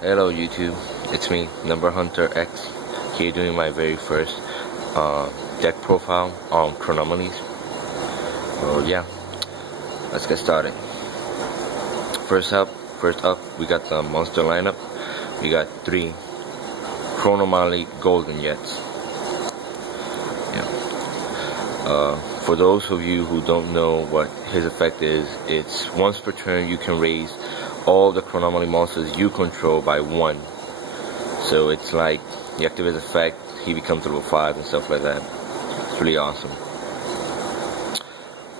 Hello YouTube, it's me, Number Hunter X, here doing my very first deck profile on Chronomalies. So yeah, let's get started. First up, we got the monster lineup. We got 3 Chronomaly Golden Jets. Yeah. For those of you who don't know what his effect is, it's once per turn you can raise all the Chronomaly monsters you control by 1. So it's like you activate the effect, he becomes level 5 and stuff like that. It's really awesome.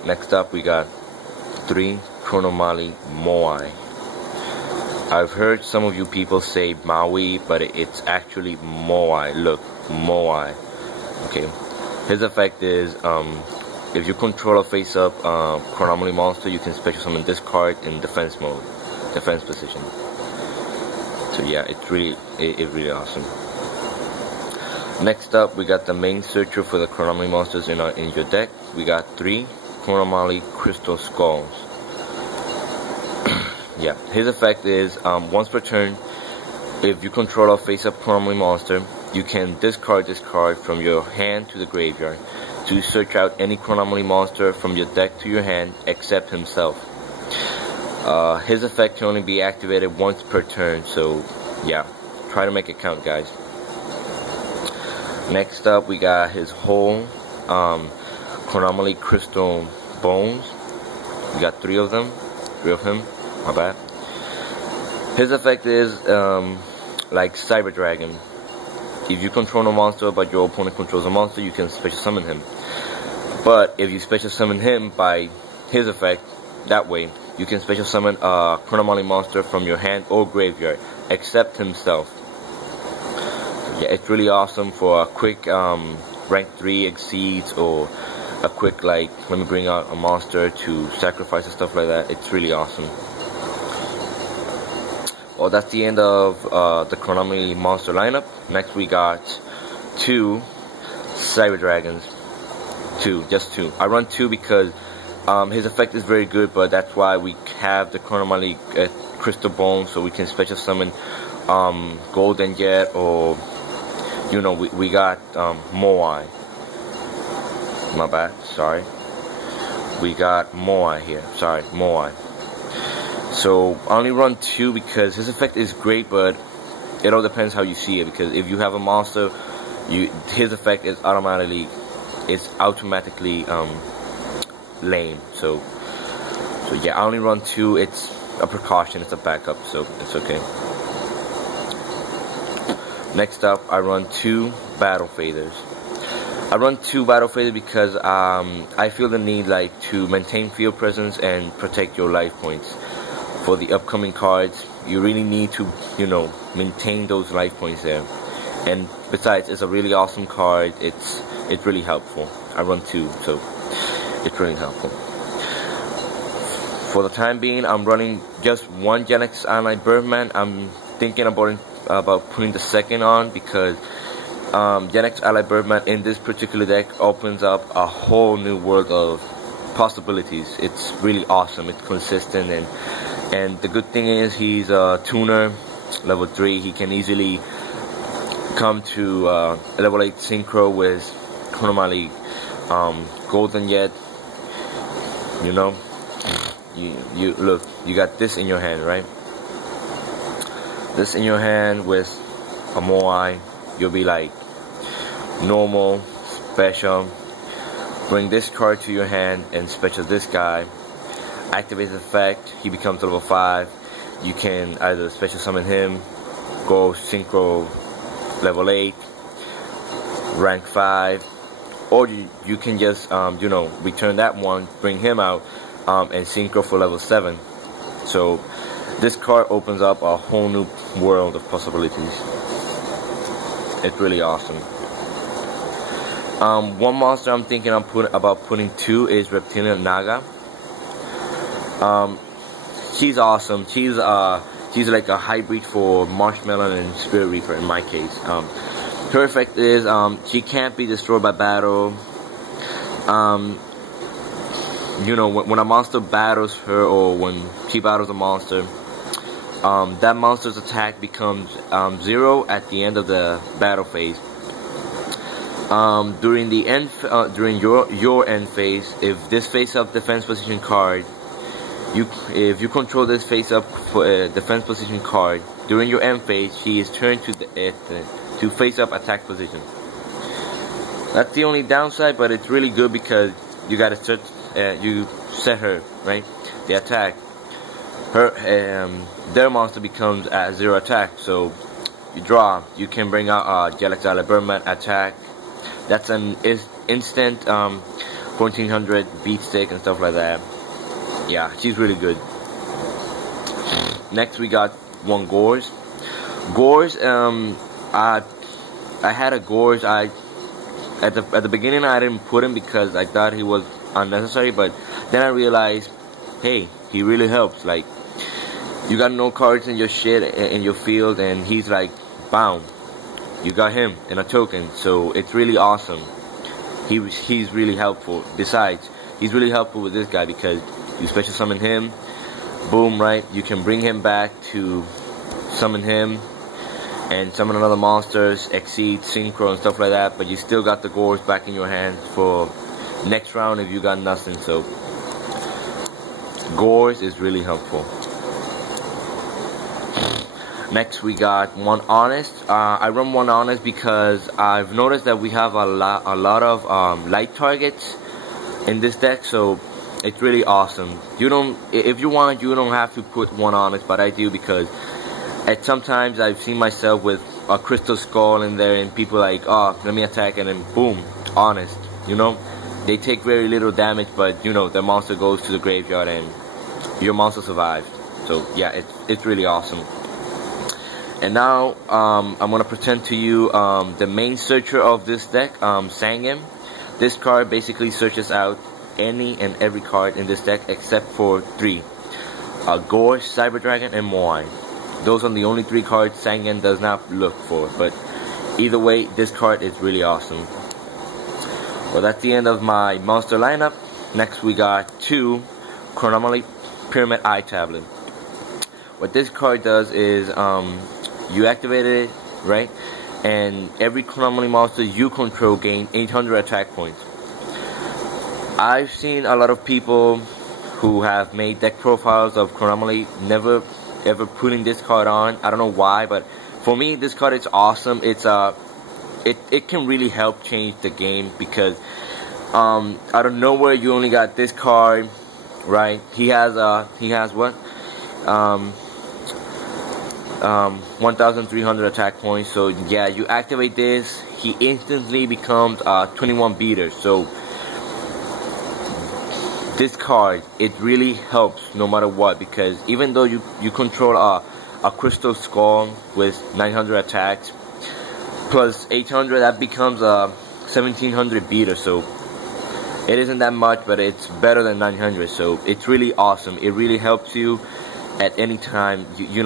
Next up we got 3 Chronomaly Moai. I've heard some of you people say Maui, but it's actually Moai. Look, Moai. Okay. His effect is if you control a face-up Chronomaly monster, you can special summon this card in defense mode. Defense position. So yeah, it's really awesome. Next up, we got the main searcher for the Chronomaly monsters in your deck. We got 3 Chronomaly Crystal Skulls. Yeah, his effect is once per turn, if you control a face-up Chronomaly monster, you can discard this card from your hand to the graveyard to search out any Chronomaly monster from your deck to your hand except himself. His effect can only be activated once per turn, so yeah, try to make it count, guys. Next up, we got his whole Chronomaly Crystal Bones. We got 3 of them, 3 of him, my bad. His effect is like Cyber Dragon. If you control a monster but your opponent controls a monster, you can special summon him. But if you special summon him by his effect, that way you can special summon a Chronomaly monster from your hand or graveyard, except himself. Yeah, it's really awesome for a quick rank 3 exceeds, or a quick like, let me bring out a monster to sacrifice and stuff like that. It's really awesome. Well, that's the end of the Chronomaly monster lineup. Next we got 2 Cyber Dragons. Just 2. I run 2 because his effect is very good, but that's why we have the Chronomaly Crystal Bones, so we can special summon Golden Jet, or you know, we got Moai. My bad, sorry. We got Moai here. Sorry, Moai. So I only run 2 because his effect is great, but it all depends how you see it. Because if you have a monster, his effect is automatically lame. So yeah, I only run 2. It's a precaution, it's a backup, so it's okay. Next up, I run 2 Battle Faders. I run 2 Battle Faders because I feel the need like to maintain field presence and protect your life points. For the upcoming cards, you really need to, you know, maintain those life points there. And besides, it's a really awesome card. It's really helpful. I run 2, so it's really helpful. For the time being, I'm running just 1 Gen X Allied Birdman. I'm thinking about putting the second on, because Gen X Allied Birdman in this particular deck opens up a whole new world of possibilities. It's really awesome. It's consistent, and the good thing is he's a tuner, level 3. He can easily come to level 8 synchro with Chronomaly Golden Jet. You know, you look, you got this in your hand, right? This in your hand with a Moai, you'll be like normal, special. Bring this card to your hand and special this guy. Activate the effect, he becomes level 5. You can either special summon him, go synchro level 8, rank 5, or you can just you know, return that one, bring him out, and synchro for level 7. So this card opens up a whole new world of possibilities. It's really awesome. One monster I'm thinking about putting 2 is Reptilian Naga. She's awesome. She's like a hybrid for Marshmallow and Spirit Reaper in my case. Her effect is she can't be destroyed by battle. You know, when a monster battles her, or when she battles a monster, that monster's attack becomes 0 at the end of the battle phase. During the end, during your end phase, if this face-up defense position card, if you control this face-up defense position card during your end phase, she is turned to face-up attack position. That's the only downside, but it's really good because you gotta set her right, the attack. Their monster becomes at 0 attack, so you draw. You can bring out Jelexala Birdman attack. That's an instant 1400 beat stick and stuff like that. Yeah, she's really good. Next we got one Gores. Gores, I had a Gores. At the beginning I didn't put him because I thought he was unnecessary, but then I realized, hey, he really helps. Like, you got no cards in your shit in your field, and he's like, bam, you got him in a token. So it's really awesome. He's really helpful. Besides, he's really helpful with this guy because you special summon him, boom, right? You can bring him back to summon him and summon another monsters, Exceed, Synchro, and stuff like that. But you still got the Gores back in your hand for next round if you got nothing. So Gores is really helpful. Next we got one Honest. I run one Honest because I've noticed that we have a lot of light targets in this deck, so it's really awesome. If you want, you don't have to put one Honest, but I do because sometimes I've seen myself with a Crystal Skull in there, and people like, oh, let me attack, and then boom, Honest. You know, they take very little damage, but you know, the monster goes to the graveyard and your monster survives. So yeah, it's really awesome. And now I'm gonna present to you the main searcher of this deck, Sangam. This card basically searches out any and every card in this deck except for 3: Gore, Cyber Dragon, and Moai. Those are the only 3 cards Sangam does not look for. But either way, this card is really awesome. Well, that's the end of my monster lineup. Next we got 2 Chronomaly Pyramid Eye Tablet. What this card does is you activate it, right? And every Chronomaly monster you control gain 800 attack points. I've seen a lot of people who have made deck profiles of Chronomaly never ever putting this card on. I don't know why, but for me this card is awesome. It can really help change the game because out of nowhere you only got this card, right? He has what? 1,300 attack points. So yeah, you activate this, he instantly becomes 21 beater. So this card, it really helps no matter what, because even though you control a Crystal Skull with 900 attacks plus 800, that becomes a 1,700 beater. So it isn't that much, but it's better than 900. So it's really awesome. It really helps you at any time. You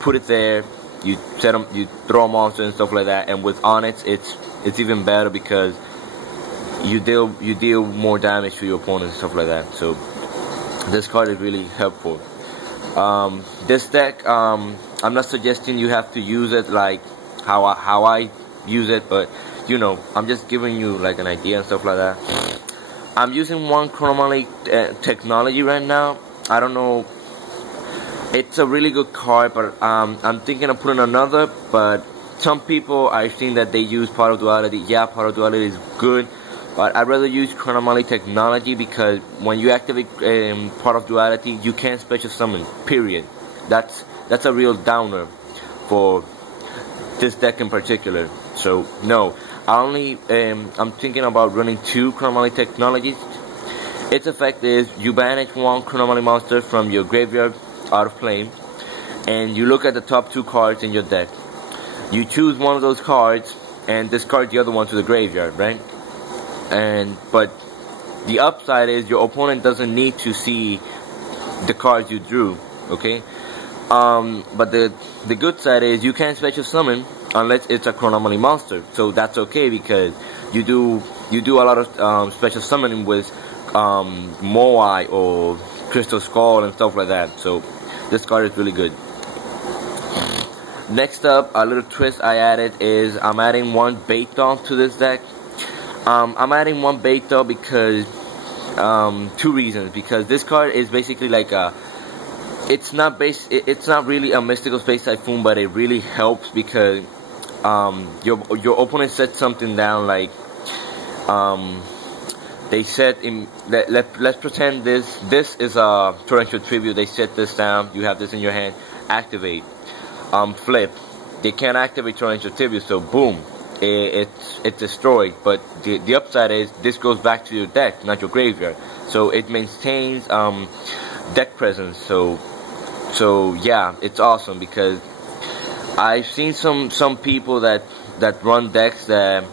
put it there, you set them, you throw a monster and stuff like that. And with Onyx, it's even better because you deal more damage to your opponent and stuff like that. So this card is really helpful. This deck, I'm not suggesting you have to use it like how I use it, but you know, I'm just giving you like an idea and stuff like that. I'm using one Chronomaly technology right now. I don't know. It's a really good card, but I'm thinking of putting another. But some people, I've seen that they use Part of Duality. Yeah, Part of Duality is good, but I'd rather use Chronomaly technology because when you activate Part of Duality, you can't special summon. Period. That's a real downer for this deck in particular. So no, I'm thinking about running 2 Chronomaly technologies. Its effect is you banish 1 Chronomaly monster from your graveyard out of play, and you look at the top 2 cards in your deck. You choose one of those cards and discard the other one to the graveyard, right? But the upside is your opponent doesn't need to see the cards you drew, okay? But the good side is you can't special summon unless it's a Chronomaly monster. So that's okay because you do a lot of special summoning with Moai or Crystal Skull and stuff like that. So this card is really good. Next up, a little twist I added is I'm adding one Beto to this deck. I'm adding one Beto because two reasons. Because this card is basically like a, it's not really a Mystical Space Typhoon, but it really helps because your opponent sets something down, like they set in, let's pretend this is a Torrential Tribute. They set this down, you have this in your hand, activate, flip. They can't activate Torrential Tribute, so boom, it's destroyed. But the upside is this goes back to your deck, not your graveyard, so it maintains deck presence. So yeah, it's awesome because I've seen some people that run decks that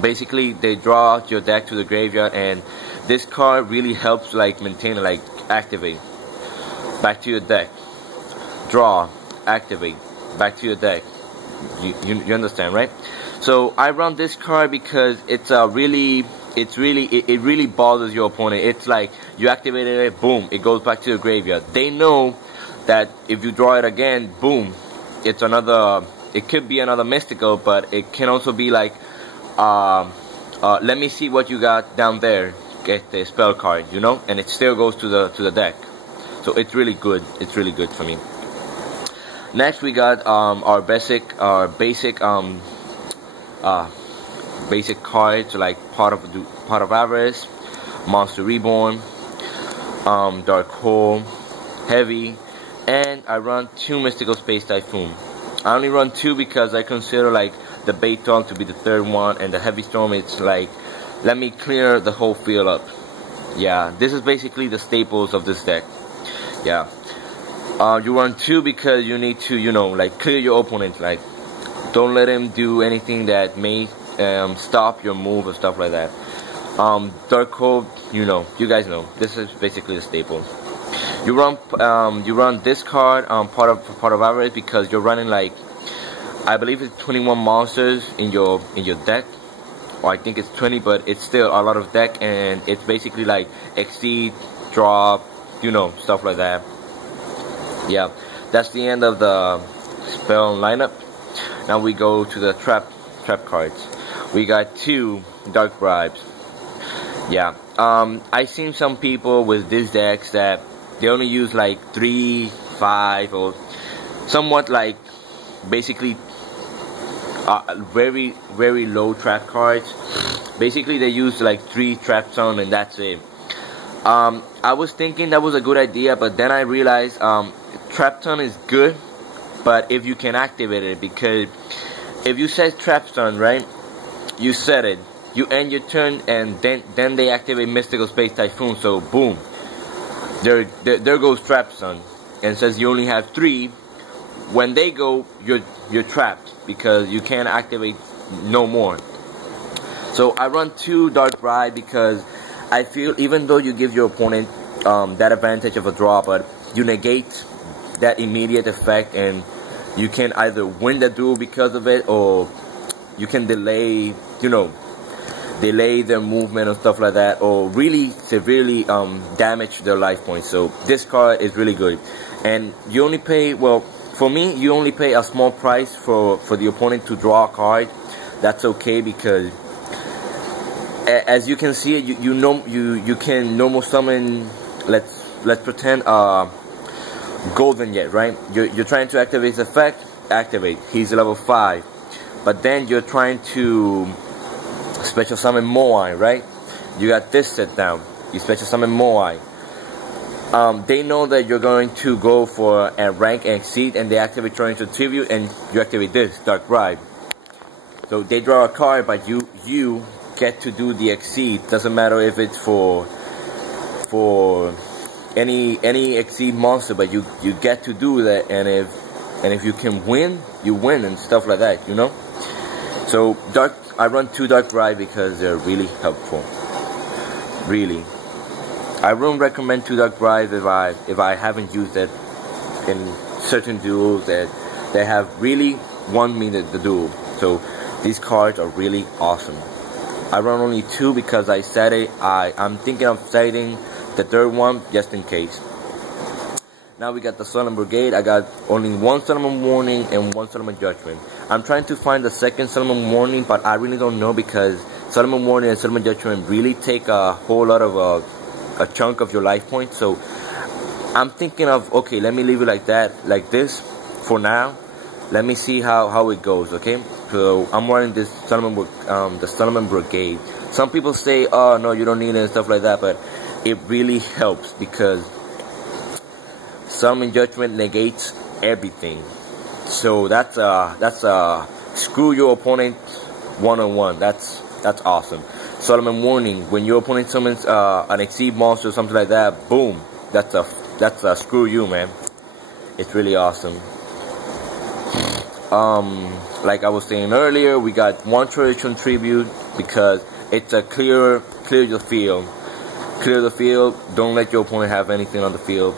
basically they draw out your deck to the graveyard, and this card really helps like maintain it, like activate, back to your deck, draw, activate, back to your deck. You understand, right? So I run this card because it's it really bothers your opponent. It's like you activated it, boom, it goes back to the graveyard. They know that if you draw it again, boom, it's another, it could be another mystical, but it can also be like let me see what you got down there, get the spell card, you know, and it still goes to the deck. So it's really good. It's really good for me. Next we got our basic cards, like Part of Avarice, Monster Reborn, Dark Hole, Heavy, and I run 2 Mystical Space Typhoon. I only run 2 because I consider like the Beto to be the third one, and the Heavy Storm, it's like, let me clear the whole field up. Yeah, this is basically the staples of this deck. Yeah, you run 2 because you need to, you know, like clear your opponent, like don't let him do anything that may stop your move or stuff like that. Dark Hole, you know, you guys know, this is basically the staples. You run this card, part of Avarice, because you're running like, I believe it's 21 monsters in your deck, or I think it's 20, but it's still a lot of deck, and it's basically like exceed, drop, you know, stuff like that. Yeah, that's the end of the spell lineup. Now we go to the trap cards. We got 2 Dark Bribes. Yeah, I've seen some people with these decks that they only use like 3, 5, or somewhat like basically very low trap cards. Basically they use like 3 Trap Zone and that's it. I was thinking that was a good idea, but then I realized Trap Zone is good, but if you can activate it, because if you set Trap Zone, right, you set it, you end your turn, and then they activate Mystical Space Typhoon, so boom, there goes Trap Zone, and says you only have 3. When they go, you're trapped because you can't activate no more. So I run 2 Dark Bribe because I feel even though you give your opponent that advantage of a draw, but you negate that immediate effect, and you can either win the duel because of it, or you can delay, you know, delay their movement or stuff like that, or really severely damage their life points. So this card is really good, and you only pay, well, for me, you only pay a small price for the opponent to draw a card. That's okay, because as you can see, you can normal summon. Let's pretend Golden Yet, right? You're trying to activate his effect. Activate. He's level 5, but then you're trying to special summon Moai, right? You got this set down. You special summon Moai. They know that you're going to go for a rank and exceed, and they activate Torrential Tribute, and you activate this Dark Bribe. So they draw a card, but you get to do the exceed. Doesn't matter if it's for any exceed monster, but you get to do that, and if you can win, you win, and stuff like that, you know. So I run 2 Dark Bribe because they're really helpful. Really. I wouldn't recommend 2 Dark Bribe if I haven't used it in certain duels that they have really won me the duel. So these cards are really awesome. I run only 2 because I said it. I'm thinking of setting the third one just in case. Now we got the Solemn Brigade. I got only one Solemn Warning and one Solemn Judgment. I'm trying to find the second Solemn Warning, but I really don't know because Solemn Warning and Solemn Judgment really take a whole lot of a chunk of your life points. So I'm thinking of, okay, let me leave it like that, like this for now. Let me see how it goes, okay? So I'm wearing this the Solemn Brigade. Some people say, oh no, you don't need it and stuff like that, but it really helps because Solemn Judgment negates everything. So that's screw your opponent one-on-one. That's awesome. Solemn Warning, when your opponent summons an Exceed monster or something like that, boom, that's a screw you, man. It's really awesome. Like I was saying earlier, we got one Tradition Tribute because it's a clear the field. Clear the field. Don't let your opponent have anything on the field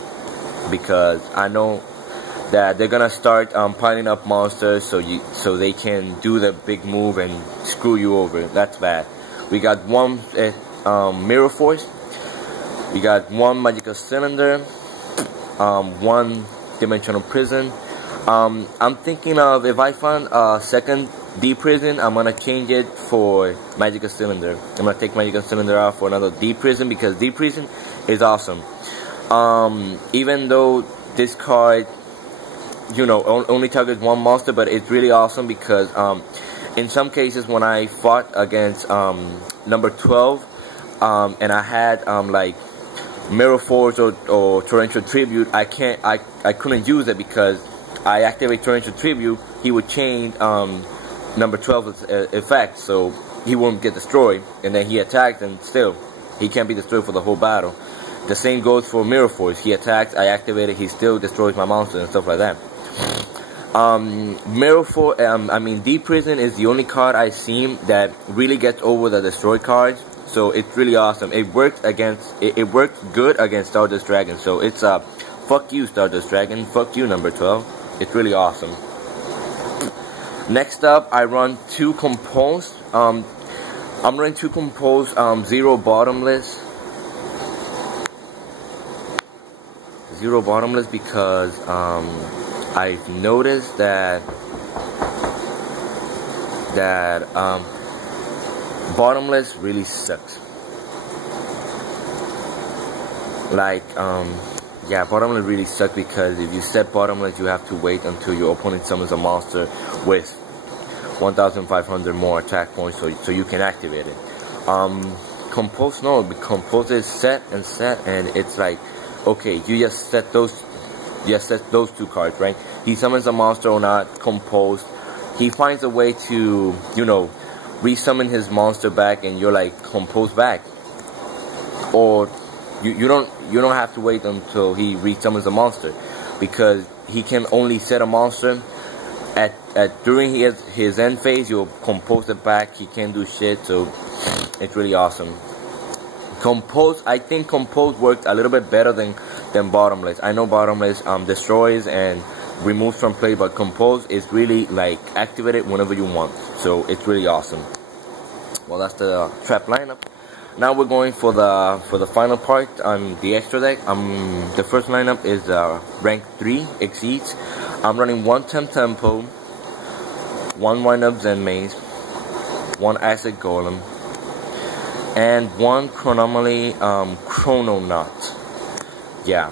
because I know that they're gonna start piling up monsters so they can do the big move and screw you over. That's bad. We got one Mirror Force. We got one Magical Cylinder. One Dimensional Prison. I'm thinking of, if I find a second D Prison, I'm gonna change it for Magical Cylinder. I'm gonna take Magical Cylinder out for another D Prison because D Prison is awesome. Even though this card, you know, only targets one monster, but it's really awesome because in some cases when I fought against number 12 and I had like Mirror Force or Torrential Tribute, I couldn't use it because I activate Torrential Tribute, he would change number 12's effect, so he won't get destroyed, and then he attacks and still he can't be destroyed for the whole battle. The same goes for Mirror Force. He attacks, I activate it, he still destroys my monster and stuff like that. Mirror Force, D Prison is the only card I've seen that really gets over the destroy cards. So it's really awesome. It worked good against Stardust Dragon. So it's a fuck you, Stardust Dragon. Fuck you, number 12. It's really awesome. Next up, I run two Composed. I'm running two Composed, Zero Bottomless. Zero Bottomless because I've noticed that Bottomless really sucks. Like, yeah, Bottomless really sucks because if you set Bottomless, you have to wait until your opponent summons a monster with 1,500 more attack points so you can activate it. Compose, no, Compose is set, and it's like, okay, you just set those two cards, right? He summons a monster or not, Compose. He finds a way to, you know, resummon his monster back, and you're like, Compose back. Or you don't have to wait until he resummons a monster, because he can only set a monster during his end phase. You'll Compose it back. He can't do shit, so it's really awesome. Compose, I think Compose worked a little bit better than Bottomless. I know Bottomless destroys and removes from play, but Compose is really like activated whenever you want. So it's really awesome. Well, that's the trap lineup. Now we're going for the final part on the extra deck. The first lineup is rank 3 Exceeds. I'm running one Tempo, one Wind-Up Zen Maze, one Acid Golem, and one Chronomaly Chrononaut. Yeah.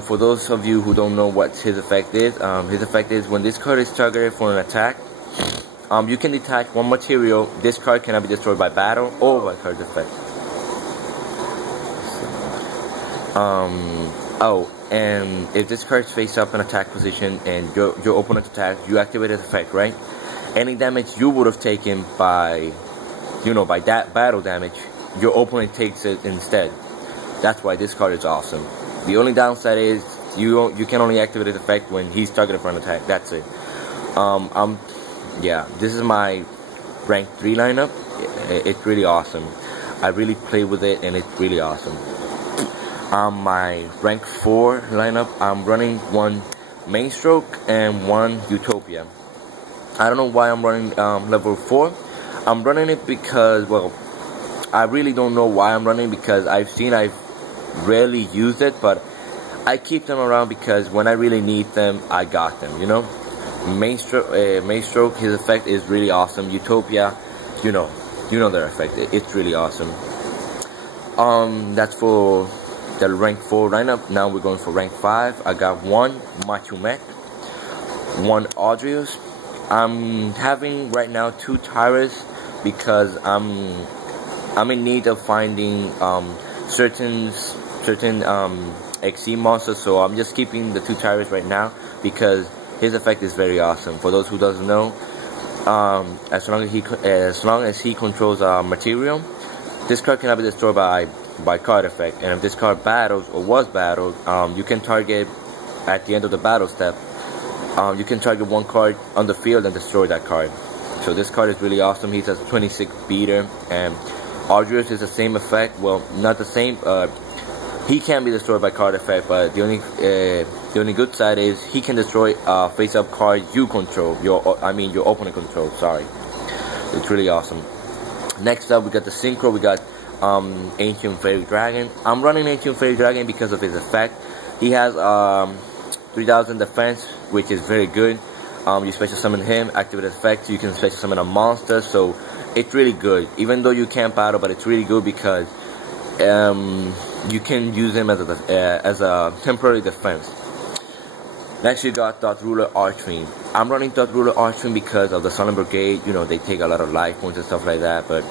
For those of you who don't know what his effect is when this card is targeted for an attack, you can detach one material. This card cannot be destroyed by battle or by card effect. Oh, and if this card is face up in attack position and your opponent attacks, you activate its effect, right? Any damage you would have taken by that battle damage, your opponent takes it instead. That's why this card is awesome. The only downside is you can only activate its effect when he's targeted for an attack. That's it. Yeah, this is my rank 3 lineup. It's really awesome. I really play with it, and it's really awesome. My rank 4 lineup, I'm running one Mainstroke and one Utopia. I don't know why I'm running level 4. I'm running it because, well, I really don't know why I'm running, because I've rarely used it, but I keep them around because when I really need them, I got them, you know. Main stroke, his effect is really awesome. Utopia, you know their effect. It's really awesome. That's for the rank 4 lineup. Now we're going for rank 5. I got 1 Machu Mech, 1 Audrius. I'm having right now 2 Tyrus because I'm in need of finding certain XC monsters, so I'm just keeping the 2 Tyrus right now because his effect is very awesome. For those who doesn't know, as long as he controls material, this card cannot be destroyed by card effect. And if this card battles or was battled, you can target at the end of the battle step. You can target 1 card on the field and destroy that card. So this card is really awesome. He's a 26 beater, and Audrius is the same effect. Well, not the same. He can be destroyed by card effect, but the only good side is he can destroy face-up card you control. Your opponent controls. Sorry, it's really awesome. Next up, we got the Synchro. We got Ancient Fairy Dragon. I'm running Ancient Fairy Dragon because of his effect. He has 3000 defense, which is very good. You special summon him, activate his effect. You can special summon a monster, so it's really good. Even though you can't battle, but it's really good because you can use him as a temporary defense. Next, you got Dot Ruler Archfiend. I'm running Dot Ruler Archfiend because of the Silent Brigade. You know, they take a lot of life points and stuff like that. But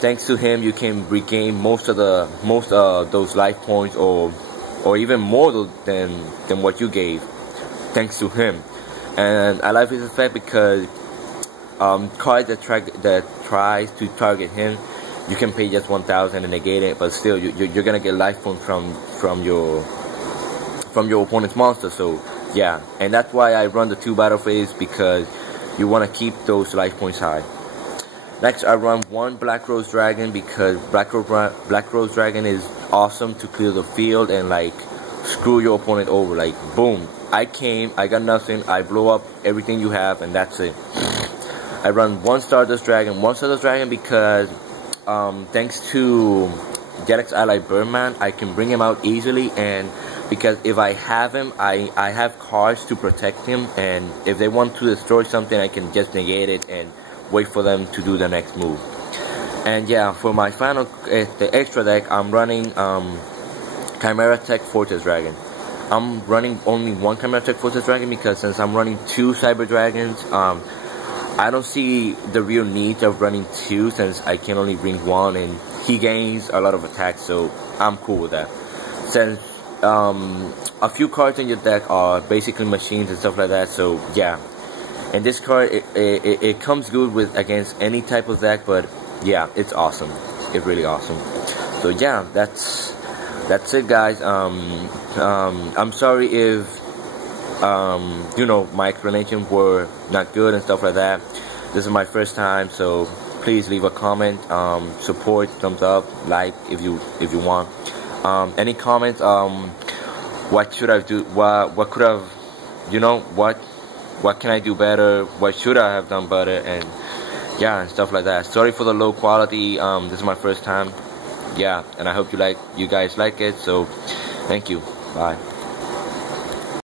thanks to him, you can regain most of those life points, or even more than what you gave. Thanks to him, and I like his effect because cards that tries to target him, you can pay just 1,000 and negate it, but still you're gonna get life points from your opponent's monster. So yeah, and that's why I run the 2 battle phase, because you want to keep those life points high. Next, I run 1 Black Rose Dragon because Black Rose Dragon is awesome to clear the field and like screw your opponent over. Like boom, I got nothing, I blow up everything you have, and that's it. I run 1 Stardust Dragon because thanks to Galaxy Ally Birdman, I can bring him out easily, and because if I have him, I have cards to protect him, and if they want to destroy something, I can just negate it and wait for them to do the next move. And yeah, for my final, the extra deck, I'm running Chimera Tech Fortress Dragon. I'm running only 1 Chimera Tech Fortress Dragon because since I'm running 2 Cyber Dragons, I don't see the real need of running 2 since I can only bring 1 and he gains a lot of attacks, so I'm cool with that. Since a few cards in your deck are basically machines and stuff like that, so yeah. And this card, it comes good with against any type of deck, but yeah, it's awesome. It's really awesome. So yeah, that's it, guys. I'm sorry if my explanations were not good and stuff like that. This is my first time, so please leave a comment, support, thumbs up, like if you want. Any comments? What should I do? What could have, what can I do better? What should I have done better? And yeah, and stuff like that. Sorry for the low quality. This is my first time. Yeah, and I hope you guys like it. So thank you. Bye.